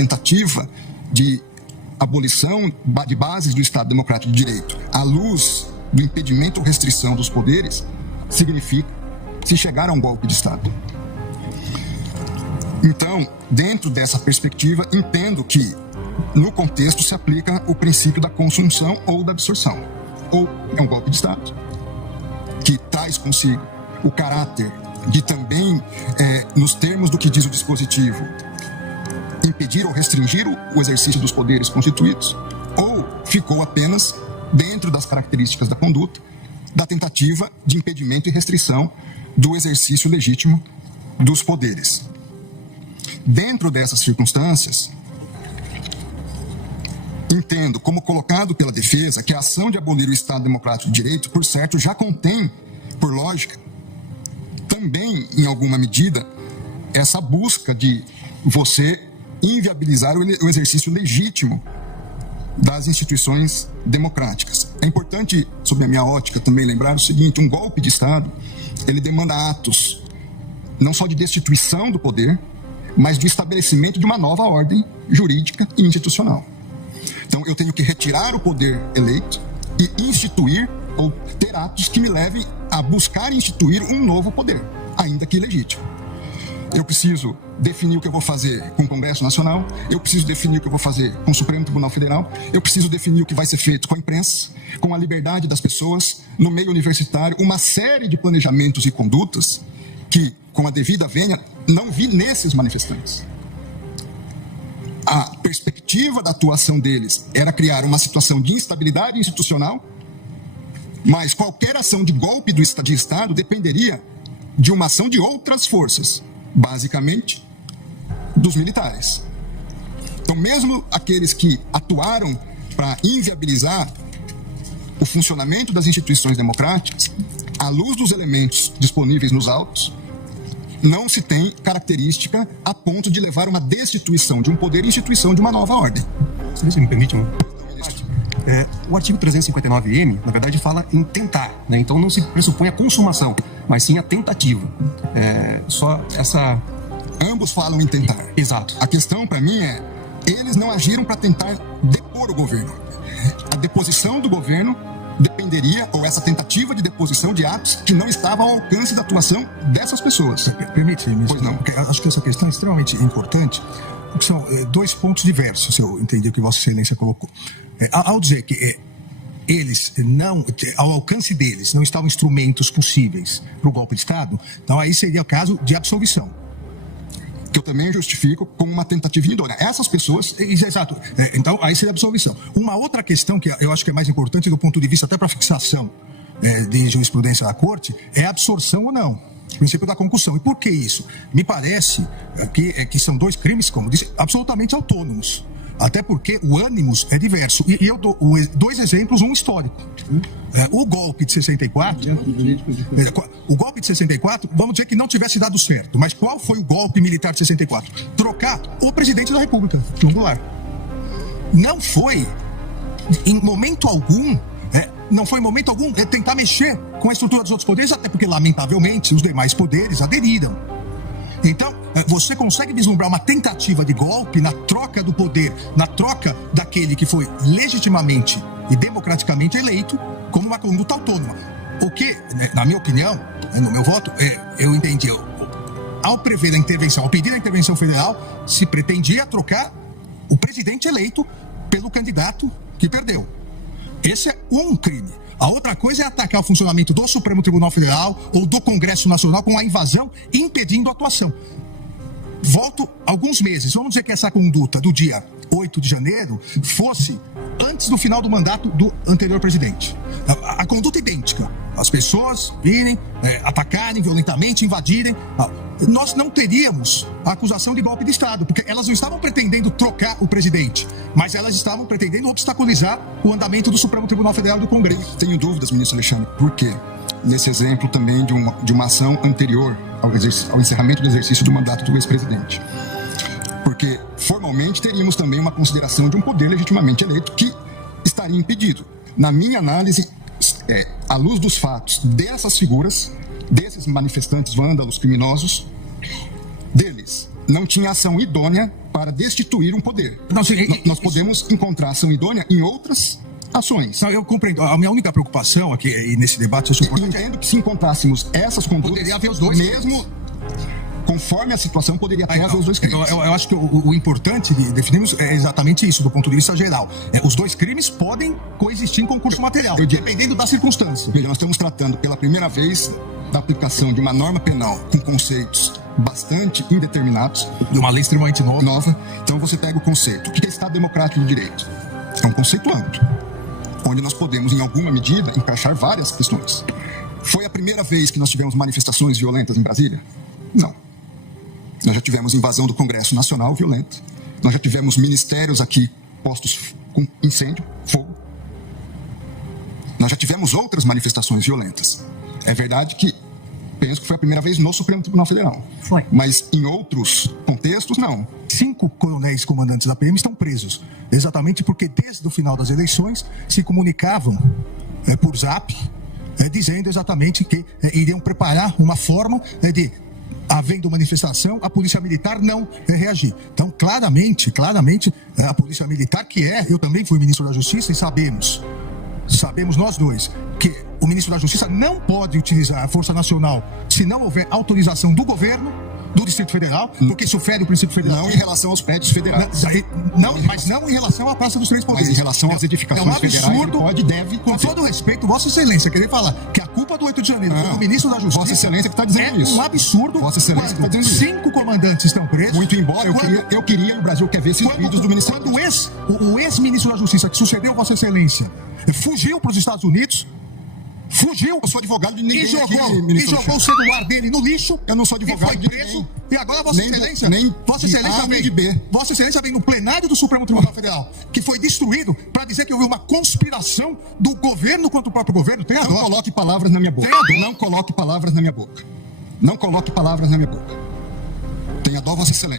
tentativa de abolição de bases do Estado Democrático de Direito à luz do impedimento ou restrição dos poderes, significa se chegar a um golpe de Estado. Então, dentro dessa perspectiva, entendo que no contexto se aplica o princípio da consunção ou da absorção. Ou é um golpe de Estado, que traz consigo o caráter de também, nos termos do que diz o dispositivo, impedir ou restringir o exercício dos poderes constituídos, ou ficou apenas dentro das características da conduta, da tentativa de impedimento e restrição do exercício legítimo dos poderes. Dentro dessas circunstâncias, entendo, como colocado pela defesa, que a ação de abolir o Estado Democrático de Direito, por certo, já contém, por lógica, também, em alguma medida, essa busca de você inviabilizar o exercício legítimo das instituições democráticas. É importante, sob a minha ótica, também lembrar o seguinte: um golpe de Estado, ele demanda atos não só de destituição do poder, mas de estabelecimento de uma nova ordem jurídica e institucional. Então, eu tenho que retirar o poder eleito e instituir ou ter atos que me levem a buscar instituir um novo poder, ainda que ilegítimo. Eu preciso definir o que eu vou fazer com o Congresso Nacional, eu preciso definir o que eu vou fazer com o Supremo Tribunal Federal, eu preciso definir o que vai ser feito com a imprensa, com a liberdade das pessoas, no meio universitário, uma série de planejamentos e condutas que, com a devida vênia, não vi nesses manifestantes. A perspectiva da atuação deles era criar uma situação de instabilidade institucional, mas qualquer ação de golpe de Estado dependeria de uma ação de outras forças, basicamente dos militares. Então, mesmo aqueles que atuaram para inviabilizar o funcionamento das instituições democráticas, à luz dos elementos disponíveis nos autos, não se tem característica a ponto de levar uma destituição de um poder e instituição de uma nova ordem. Se você me permite, o artigo 359-M, na verdade, fala em tentar, né? Então não se pressupõe a consumação, mas sim a tentativa. Só essa... Ambos falam em tentar. Exato. A questão, para mim, eles não agiram para tentar depor o governo. A deposição do governo dependeria, ou essa tentativa de deposição de atos que não estavam ao alcance da atuação dessas pessoas. Permite-me, ministro? Pois não. Porque acho que essa questão é extremamente importante, porque são dois pontos diversos, se eu entendi o que Vossa Excelência colocou. Ao dizer que eles não, ao alcance deles, não estavam instrumentos possíveis para o golpe de Estado, então aí seria o caso de absolvição. Que eu também justifico como uma tentativa indônia. Essas pessoas... Exato. Então, aí seria a absolvição. Uma outra questão que eu acho que é mais importante do ponto de vista até para fixação de jurisprudência da Corte é a absorção ou não. O princípio da concussão. E por que isso? Me parece que são dois crimes, como disse, absolutamente autônomos. Até porque o ânimos é diverso. E eu dou dois exemplos, um histórico. O golpe de 64... O golpe de 64, vamos dizer que não tivesse dado certo. Mas qual foi o golpe militar de 64? Trocar o presidente da República, João Goulart. Não foi, em momento algum... Não foi em momento algum tentar mexer com a estrutura dos outros poderes, até porque, lamentavelmente, os demais poderes aderiram. Então, você consegue vislumbrar uma tentativa de golpe na troca do poder, na troca daquele que foi legitimamente e democraticamente eleito como uma conduta autônoma. O que, na minha opinião, no meu voto, eu entendi, ao prever a intervenção, ao pedir a intervenção federal, se pretendia trocar o presidente eleito pelo candidato que perdeu. Esse é um crime. A outra coisa é atacar o funcionamento do Supremo Tribunal Federal ou do Congresso Nacional com a invasão, impedindo a atuação. Volto alguns meses. Vamos dizer que essa conduta do dia 8 de janeiro fosse antes do final do mandato do anterior presidente. A conduta idêntica. As pessoas virem, atacarem violentamente, invadirem. Nós não teríamos a acusação de golpe de Estado, porque elas não estavam pretendendo trocar o presidente, mas elas estavam pretendendo obstaculizar o andamento do Supremo Tribunal Federal e do Congresso. Tenho dúvidas, ministro Alexandre, por quê? Nesse exemplo também de uma ação anterior ao encerramento do exercício do mandato do ex-presidente. Porque, formalmente, teríamos também uma consideração de um poder legitimamente eleito que estaria impedido. Na minha análise, à luz dos fatos dessas figuras, desses manifestantes vândalos criminosos, deles não tinha ação idônea para destituir um poder. Não, sim, Nós podemos encontrar ação idônea em outras ações. Não, eu compreendo. A minha única preocupação aqui, e nesse debate, eu E entendo que se encontrássemos essas condutas, Poderia haver os dois mesmo conforme a situação, poderia até haver os dois crimes. Eu acho que o importante de definirmos é exatamente isso, do ponto de vista geral. Os dois crimes podem coexistir em concurso material, dependendo da circunstância. Veja, nós estamos tratando pela primeira vez da aplicação de uma norma penal com conceitos bastante indeterminados. De uma lei extremamente nova. Então você pega o conceito. O que é Estado Democrático de Direito? É um conceito amplo, onde nós podemos, em alguma medida, encaixar várias questões. Foi a primeira vez que nós tivemos manifestações violentas em Brasília? Não. Nós já tivemos invasão do Congresso Nacional violenta. Nós já tivemos ministérios aqui postos com incêndio, fogo. Nós já tivemos outras manifestações violentas. É verdade que penso que foi a primeira vez no Supremo Tribunal Federal. Foi. Mas em outros contextos, não. 5 coronéis comandantes da PM estão presos, exatamente porque desde o final das eleições se comunicavam por zap, dizendo exatamente que iriam preparar uma forma de, havendo manifestação, a Polícia Militar não reagir. Então, claramente, a Polícia Militar, eu também fui ministro da Justiça e sabemos nós dois, que o ministro da Justiça não pode utilizar a Força Nacional se não houver autorização do governo, do Distrito Federal, porque isso fere o princípio federal. Não em relação aos prédios federais. Mas não em relação à Praça dos Três Poderes. Mas em relação às edificações federais, ele pode e deve com todo respeito, Vossa Excelência, querer falar que a culpa do 8 de janeiro é do ministro da Justiça. Vossa Excelência que está dizendo isso. É um absurdo. Vossa Excelência que está dizendo isso. 5 comandantes estão presos. Muito embora eu queria, o Brasil quer ver esses vídeos do Ministério. Quando o ex-ministro da Justiça, que sucedeu Vossa Excelência, fugiu para os Estados Unidos, eu sou advogado de ninguém e jogou o celular dele no lixo. Eu não sou advogado de preso. E agora Vossa Excelência vem no plenário do Supremo Tribunal Federal, que foi destruído, para dizer que houve uma conspiração do governo contra o próprio governo. Não coloque palavras na minha boca. Não coloque palavras na minha boca. Não coloque palavras na minha boca. Tenha dó, Vossa Excelência.